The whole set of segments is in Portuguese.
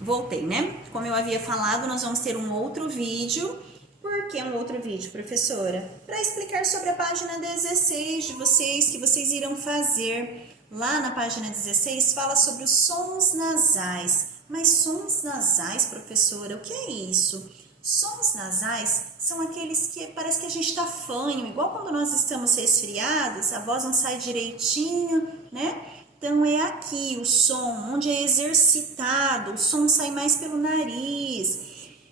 voltei, né? Como eu havia falado, nós vamos ter um outro vídeo. Por que um outro vídeo, professora? Para explicar sobre a página 16 de vocês, que vocês irão fazer. Lá na página 16 fala sobre os sons nasais. Mas sons nasais, professora, o que é isso? Sons nasais são aqueles que parece que a gente está fanho, igual quando nós estamos resfriados, a voz não sai direitinho, né? Então, é aqui o som, onde é exercitado, o som sai mais pelo nariz.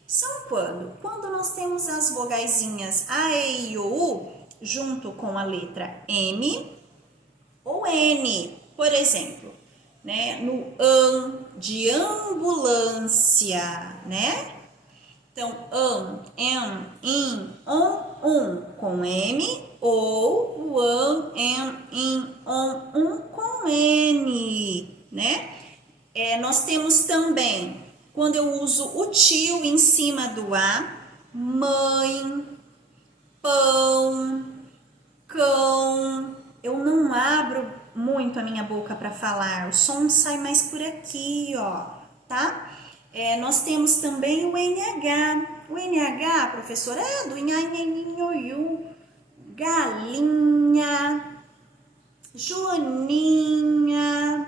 São quando? Quando nós temos as vogaizinhas A, E, I, O, U, junto com a letra M ou N, por exemplo, né? No de ambulância, né? Então, em, in, com M, ou o in, on, com N, né? Nós temos também, quando eu uso o tio em cima do A, mãe, pão, cão. Eu não abro muito a minha boca para falar, o som sai mais por aqui, ó, tá? Nós temos também o NH. O NH, professora, é do nhanhanhinhoiu, galinha, joaninha.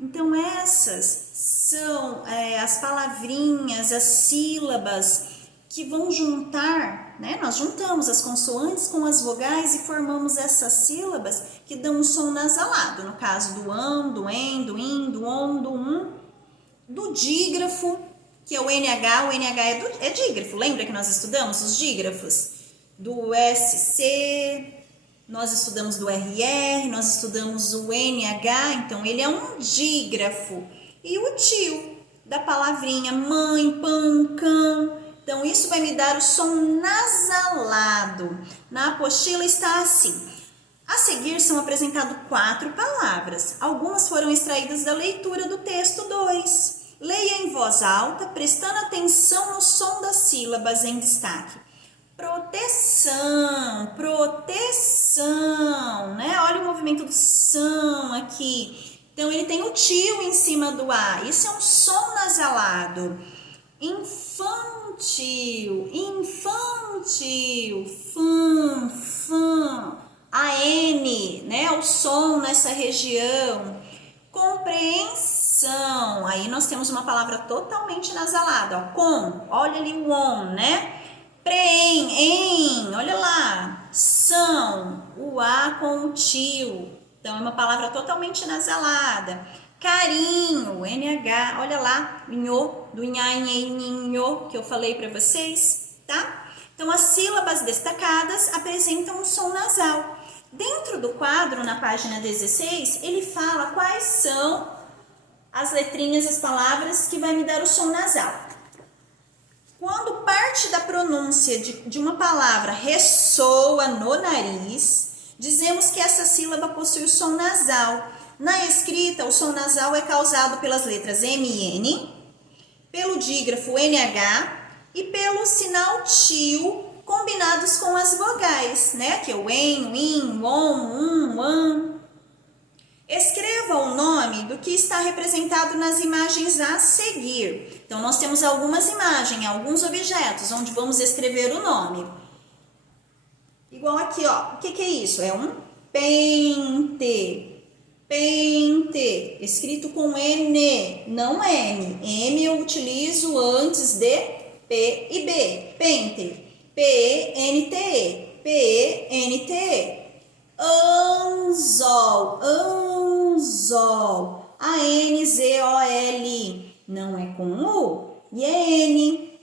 Então, essas são as palavrinhas, as sílabas que vão juntar, né? Nós juntamos as consoantes com as vogais e formamos essas sílabas que dão um som nasalado. No caso do do en, do in, do on, do do dígrafo, que é o NH. O NH é dígrafo. Lembra que nós estudamos os dígrafos? Do SC, nós estudamos do RR, nós estudamos o NH, então ele é um dígrafo. E o tio, da palavrinha mãe, pão, cão. Então, isso vai me dar o som nasalado. Na apostila está assim. A seguir são apresentadas 4 palavras. Algumas foram extraídas da leitura do texto 2. Leia em voz alta, prestando atenção no som das sílabas em destaque. Proteção, proteção, né? Olha o movimento do são aqui. Então, ele tem o tio em cima do A. Isso é um som nasalado. Infantil, infantil, fã, fã. A N, né? O som nessa região. Compreensão. Aí nós temos uma palavra totalmente nasalada, ó. Com, olha ali o on, né? Preen, em, olha lá. São, o A com o tio. Então, é uma palavra totalmente nasalada. Carinho, NH, olha lá, nho, do nhanhenho, que eu falei para vocês, tá? Então, as sílabas destacadas apresentam um som nasal. Dentro do quadro, na página 16, ele fala quais são as letrinhas, as palavras que vai me dar o som nasal. Quando parte da pronúncia de uma palavra ressoa no nariz, dizemos que essa sílaba possui o som nasal. Na escrita, o som nasal é causado pelas letras M e N, pelo dígrafo NH e pelo sinal tio combinados com as vogais, né? Que é o en, o in, o on, o an. Escreva o nome do que está representado nas imagens a seguir. Então, nós temos algumas imagens, alguns objetos, onde vamos escrever o nome. Igual aqui, ó. O que é isso? É um pente. Pente, escrito com N, não M. M eu utilizo antes de P e B. Pente. P-E-N-T-E. P-E-N-T-E. Anzol. Anzol. A-N-Z-O-L. Não é com U e é N.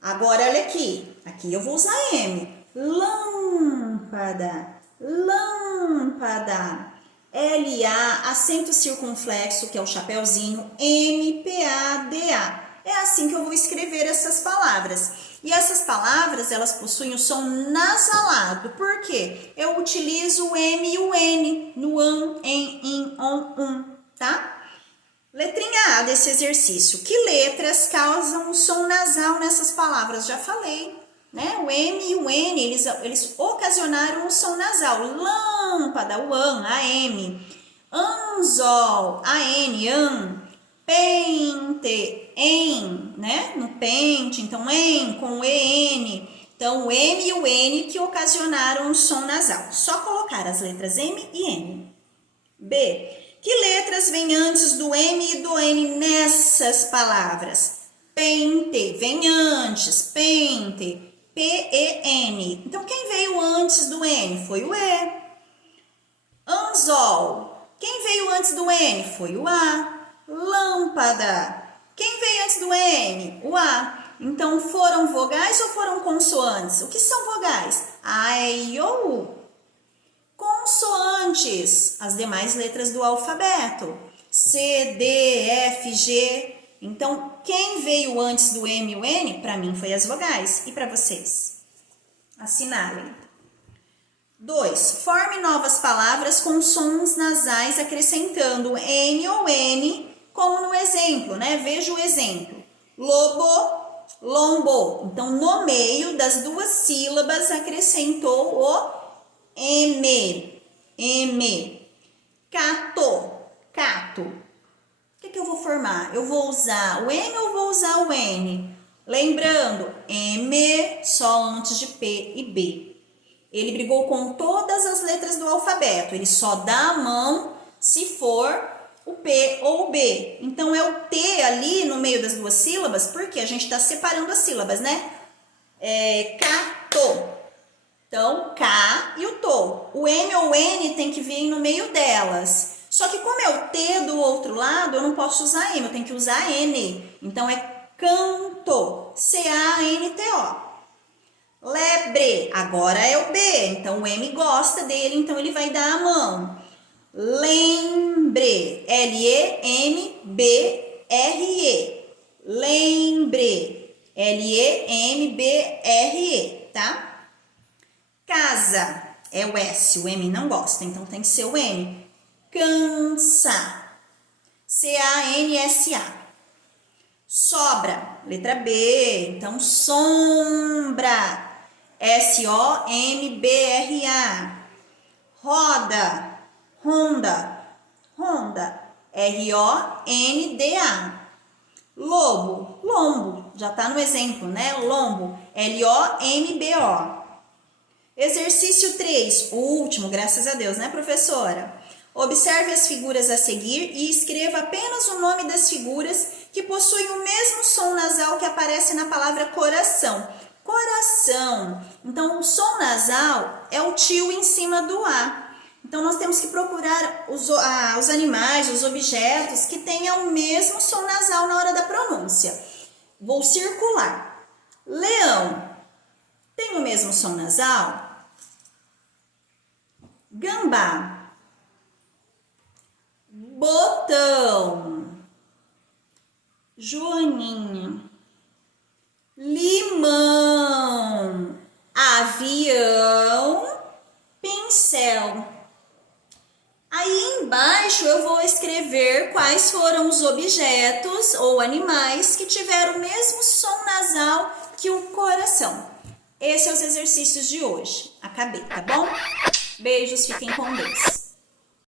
Agora, olha aqui. Aqui eu vou usar M. Lâmpada. Lâmpada. L-A, acento circunflexo, que é o chapeuzinho, M-P-A-D-A. É assim que eu vou escrever essas palavras. E essas palavras, elas possuem o som nasalado. Por quê? Eu utilizo o M e o N no an, em, in, on, tá? Letrinha A desse exercício. Que letras causam o som nasal nessas palavras? Já falei. Né? O M e o N, eles ocasionaram o som nasal. Lâmpada, o an, a M. Anzol, a N, an. Pente, em, né? No pente, então em com o EN. Então o M e o N que ocasionaram o som nasal. Só colocar as letras M e N. B. Que letras vêm antes do M e do N nessas palavras? Pente, vem antes, pente, P-E-N. Então, quem veio antes do N? Foi o E. Anzol. Quem veio antes do N? Foi o A. Lâmpada. Quem veio antes do N? O A. Então, foram vogais ou foram consoantes? O que são vogais? A, E, I, O, U. Consoantes, as demais letras do alfabeto. C, D, F, G. Então, quem veio antes do M e o N? Para mim foi as vogais. E para vocês? Assinalem. 2. Forme novas palavras com sons nasais acrescentando M ou N, como no exemplo, né? Veja o exemplo. Lobo, lombo. Então, no meio das duas sílabas acrescentou o M. M. Cato, cato. O que eu vou formar? Eu vou usar o M ou vou usar o N? Lembrando, M só antes de P e B. Ele brigou com todas as letras do alfabeto. Ele só dá a mão se for o P ou o B. Então, é o T ali no meio das duas sílabas, porque a gente está separando as sílabas, né? Cato. Então, K e o TO. O M ou N tem que vir no meio delas. Só que como é o T do outro lado, eu não posso usar M, eu tenho que usar N. Então, é canto. C-A-N-T-O. Lebre. Agora é o B. Então, o M gosta dele, então ele vai dar a mão. Lembre. L-E-M-B-R-E. Lembre. L-E-M-B-R-E, tá? Casa é o S, o M não gosta, então tem que ser o N. Cansa. C-A-N-S-A. Sobra, letra B, então sombra. S-O-M-B-R-A. Roda, Honda, Honda. R-O-N-D-A. Lobo, lombo, já tá no exemplo, né? Lombo, L-O-M-B-O. Exercício 3, o último, graças a Deus, né, professora? Observe as figuras a seguir e escreva apenas o nome das figuras que possuem o mesmo som nasal que aparece na palavra coração. Coração. Então, o som nasal é o tio em cima do A. Então, nós temos que procurar os animais, os objetos que tenham o mesmo som nasal na hora da pronúncia. Vou circular. Leão. Tem o mesmo som nasal? Gambá. Botão. Joaninha. Limão. Avião. Pincel. Aí embaixo eu vou escrever quais foram os objetos ou animais que tiveram o mesmo som nasal que o coração. Esses são os exercícios de hoje. Acabei, tá bom? Beijos, fiquem com Deus.